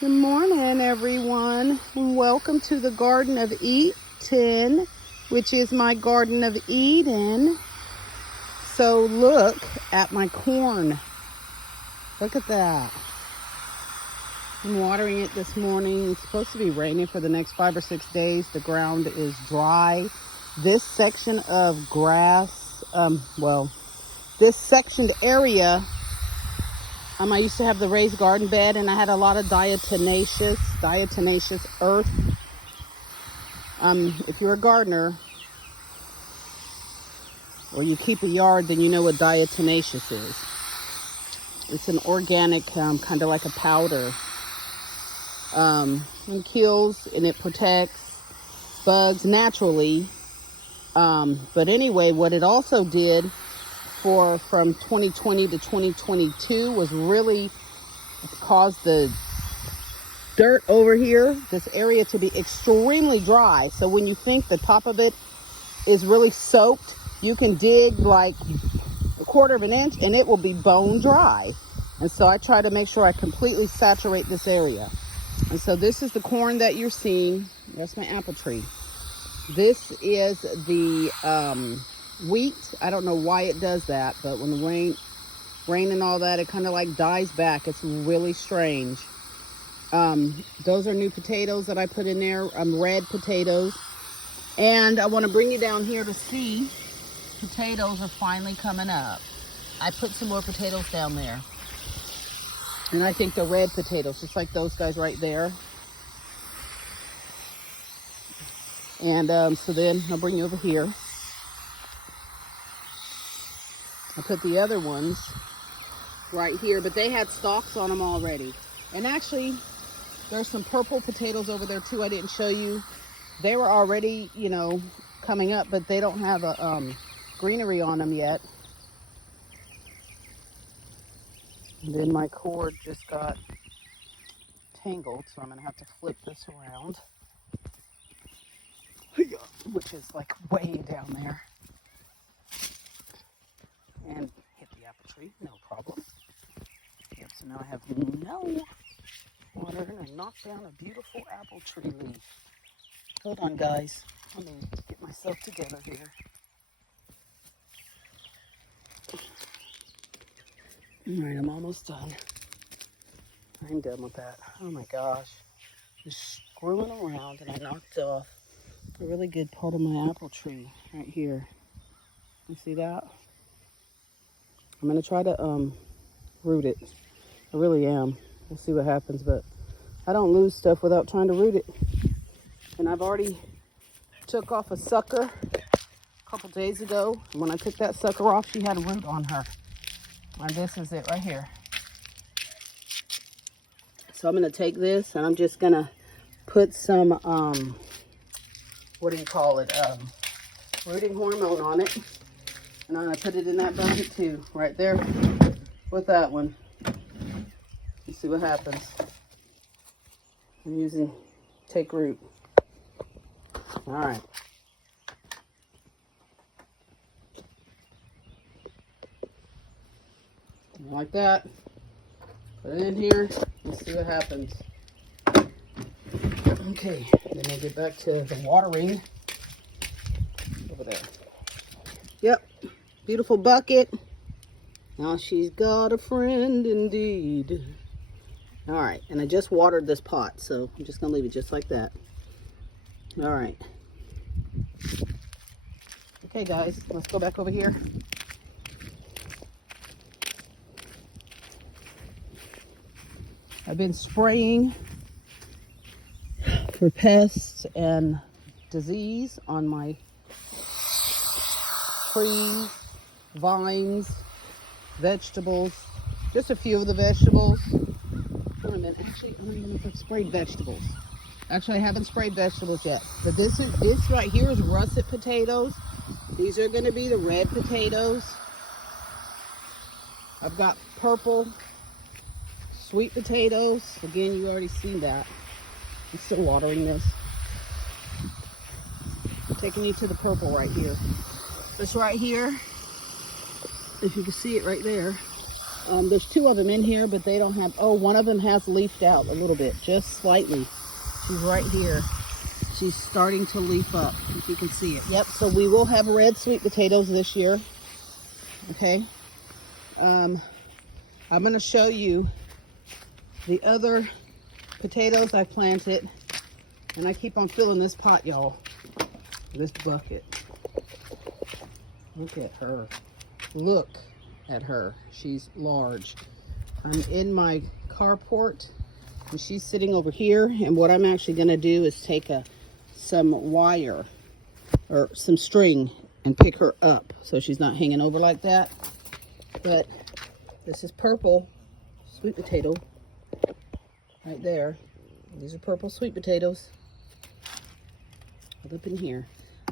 Good morning, everyone, and welcome to the Garden of Eatin, which is my Garden of Eden. So look at my corn. Look at that. I'm watering it this morning. It's supposed to be raining for the next 5 or 6 days. The ground is dry. This section of grass, this sectioned area, I used to have the raised garden bed, and I had a lot of diatomaceous earth. If you're a gardener or you keep a yard, then you know what diatomaceous is. It's an organic, kind of like a powder. It kills and it protects bugs naturally. But anyway, what it also did from 2020 to 2022 was really caused the dirt over here, this area, to be extremely dry. So when you think the top of it is really soaked, you can dig like 1/4 of an inch and it will be bone dry. And so I try to make sure I completely saturate this area. And so this is the corn that you're seeing. That's my apple tree. This is the wheat. I don't know why it does that, but when the rain and all that, it kind of like dies back. It's really strange. Those are new potatoes that I put in there, red potatoes. And I want to bring you down here to see potatoes are finally coming up. I put some more potatoes down there. And I think they're red potatoes, just like those guys right there. And so then I'll bring you over here. I put the other ones right here, but they had stalks on them already. And actually, there's some purple potatoes over there too I didn't show you. They were already, coming up, but they don't have a greenery on them yet. And then my cord just got tangled, so I'm gonna have to flip this around, which is like way down there. And hit the apple tree, no problem. Yep, so now I have no water, and I knocked down a beautiful apple tree leaf. Hold on, guys. Let me get myself together here. All right, I'm almost done. I'm done with that. Oh my gosh. Just screwing around, and I knocked off a really good part of my apple tree right here. You see that? I'm gonna try to root it. I really am. We'll see what happens, but I don't lose stuff without trying to root it. And I've already took off a sucker a couple days ago. And when I took that sucker off, she had a root on her. And this is it right here. So I'm gonna take this and I'm just gonna put some rooting hormone on it. And I'm gonna put it in that bucket too, right there with that one. You see what happens. I'm using take root. All right. Like that. Put it in here and see what happens. Okay, then we'll get back to the watering over there. Yep, beautiful bucket. Now she's got a friend indeed. All right, and I just watered this pot, so I'm just gonna leave it just like that. All right. Okay, guys, let's go back over here. I've been spraying for pests and disease on my trees, vines, vegetables, just a few of the vegetables. Wait a minute, actually, I don't even know if I've sprayed vegetables. Actually, I haven't sprayed vegetables yet. But this right here is russet potatoes. These are going to be the red potatoes. I've got purple sweet potatoes. Again, you already seen that. I'm still watering this. I'm taking you to the purple right here. This right here, if you can see it right there, There's two of them in here, but they don't have, oh, one of them has leafed out a little bit, just slightly. She's right here. She's starting to leaf up, if you can see it. Yep, so we will have red sweet potatoes this year. Okay. I'm going to show you the other potatoes I planted. And I keep on filling this pot, y'all. This bucket. Look at her. Look at her. She's large. I'm in my carport and she's sitting over here. And what I'm actually going to do is take some wire or some string and pick her up so she's not hanging over like that. But this is purple sweet potato right there. These are purple sweet potatoes up in here.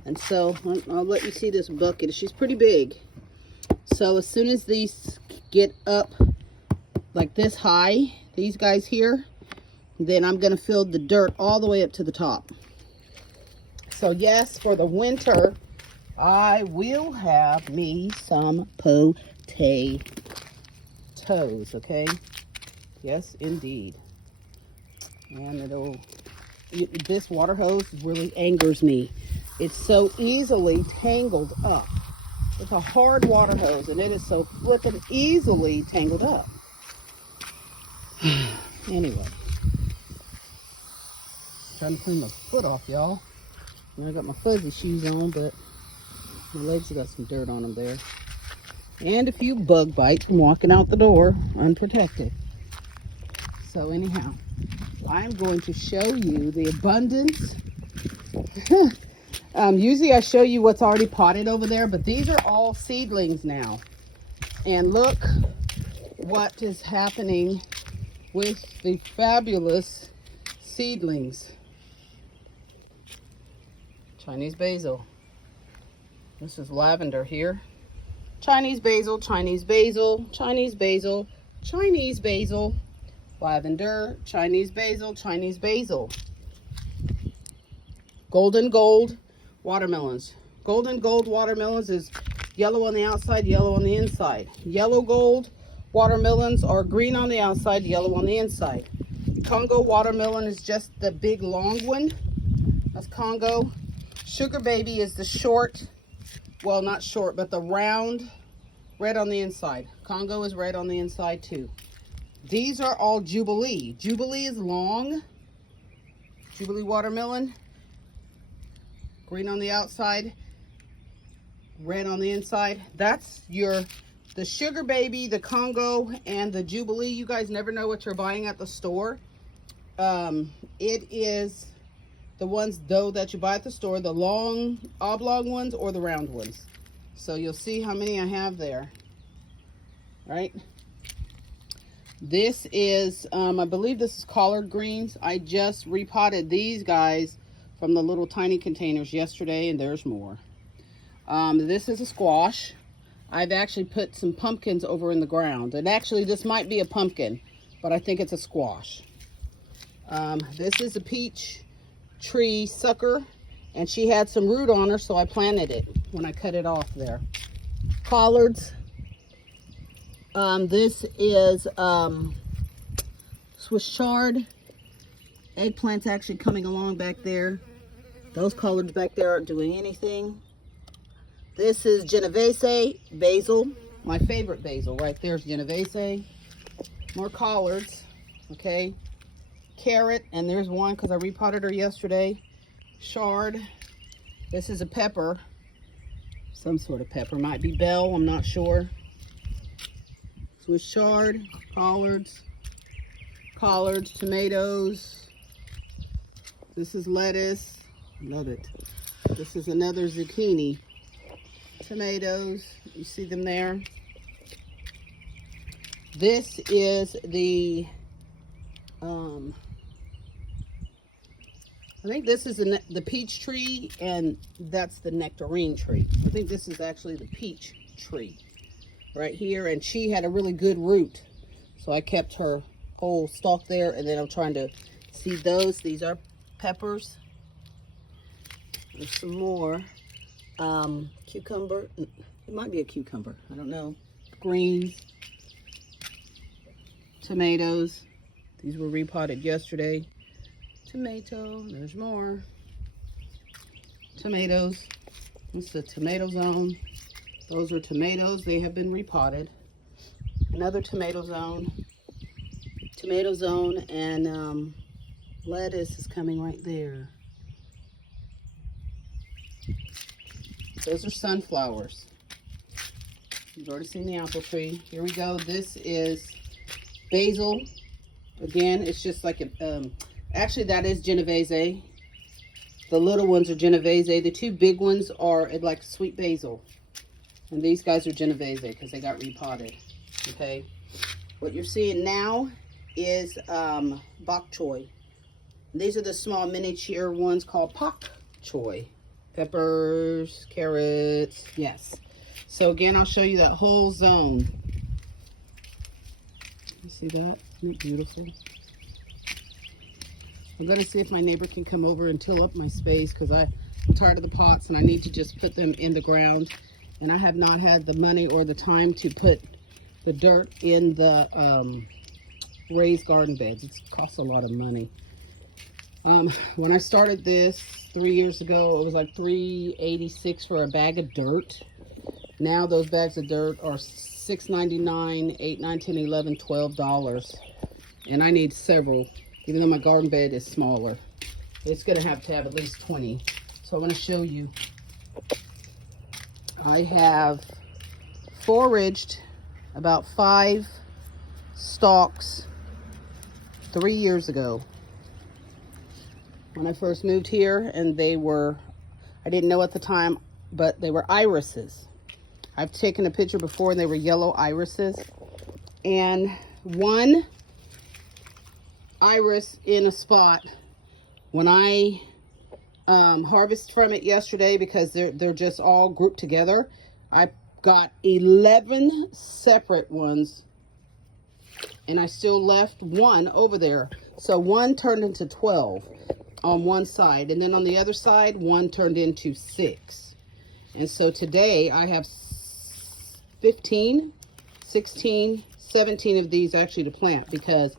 And so I'll let you see this bucket. She's pretty big. So as soon as these get up like this high, these guys here, then I'm going to fill the dirt all the way up to the top. So yes, for the winter, I will have me some potatoes, okay? Yes, indeed. And this water hose really angers me. It's so easily tangled up. It's a hard water hose, and it is so flippin' easily tangled up. Anyway. Trying to clean my foot off, y'all. I got my fuzzy shoes on, but my legs got some dirt on them there. And a few bug bites from walking out the door unprotected. So anyhow, I'm going to show you the abundance. Usually I show you what's already potted over there, but these are all seedlings now. And look what is happening with the fabulous seedlings. Chinese basil. This is lavender here. Chinese basil, Chinese basil, Chinese basil, Chinese basil, lavender, Chinese basil, Chinese basil. Golden gold watermelons. Golden gold watermelons is yellow on the outside, yellow on the inside. Yellow gold watermelons are green on the outside, yellow on the inside. Congo watermelon is just the big long one. That's Congo. Sugar baby is the short, well, not short, but the round, red on the inside. Congo is red on the inside too. These are all Jubilee. Jubilee is long. Jubilee watermelon. Green on the outside, red on the inside. That's the sugar baby, the Congo, and the Jubilee. You guys never know what you're buying at the store. It is the ones, though, that you buy at the store, the long, oblong ones or the round ones. So you'll see how many I have there, right? This is, I believe this is collard greens. I just repotted these guys from the little tiny containers yesterday, and there's more. This is a squash. I've actually put some pumpkins over in the ground. And actually, this might be a pumpkin, but I think it's a squash. This is a peach tree sucker, and she had some root on her, so I planted it when I cut it off there. Collards. This is Swiss chard. Eggplant's actually coming along back there. Those collards back there aren't doing anything. This is Genovese basil. My favorite basil right there's Genovese. More collards. Okay. Carrot, and there's one because I repotted her yesterday. Chard. This is a pepper. Some sort of pepper. Might be bell. I'm not sure. Swiss chard. Collards. Collards. Tomatoes. This is lettuce. Love it. This is another zucchini. Tomatoes. You see them there. This is the I think this is the peach tree, and that's the nectarine tree. I think this is actually the peach tree right here, and she had a really good root, so I kept her whole stalk there. And then I'm trying to seed those. These are peppers. There's some more cucumber. It might be a cucumber, I don't know. Greens. tomatoes. These were repotted yesterday. Tomato, there's more. Tomatoes. It's the tomato zone. Those are tomatoes. They have been repotted. Another tomato zone. Tomato zone, and lettuce is coming right there. Those are sunflowers. You've already seen the apple tree. Here we go. This is basil. Again, it's just like a, actually that is Genovese. The little ones are Genovese. The two big ones are like sweet basil. And these guys are Genovese because they got repotted. Okay. What you're seeing now is bok choy. These are the small miniature ones called pak choy. Peppers, carrots, yes. So again, I'll show you that whole zone. You see that? Isn't it beautiful? I'm going to see if my neighbor can come over and till up my space because I'm tired of the pots and I need to just put them in the ground. And I have not had the money or the time to put the dirt in the raised garden beds. It costs a lot of money. When I started this 3 years ago, it was like $3.86 for a bag of dirt. Now those bags of dirt are $6.99, $8, $9, $10, $11, $12. And I need several, even though my garden bed is smaller. It's going to have at least 20. So I want to show you. I have foraged about 5 stalks 3 years ago. When I first moved here, and they were, I didn't know at the time, but they were irises. I've taken a picture before and they were yellow irises. And one iris in a spot, when I harvested from it yesterday, because they're just all grouped together, I got 11 separate ones and I still left one over there. So one turned into 12 on one side, and then on the other side, one turned into 6. And so today I have 15, 16, 17 of these actually to plant, because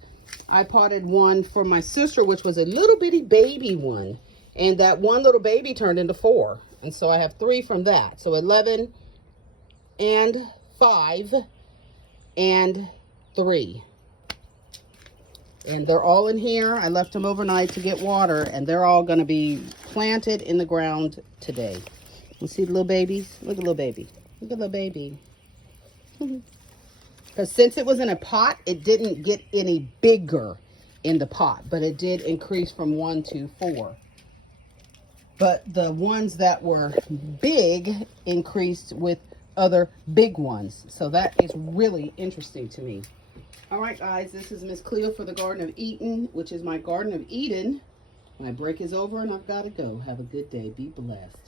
I potted one for my sister, which was a little bitty baby one. And that one little baby turned into 4. And so I have 3 from that. So 11 and 5 and 3. And they're all in here. I left them overnight to get water, and they're all going to be planted in the ground today. You see the little babies? Look at little baby. Look at little baby. Because since it was in a pot, it didn't get any bigger in the pot, but it did increase from 1 to 4. But the ones that were big increased with other big ones. So that is really interesting to me. All right, guys, this is Miss Cleo for the Garden of Eatin, which is my Garden of Eden. My break is over and I've got to go. Have a good day. Be blessed.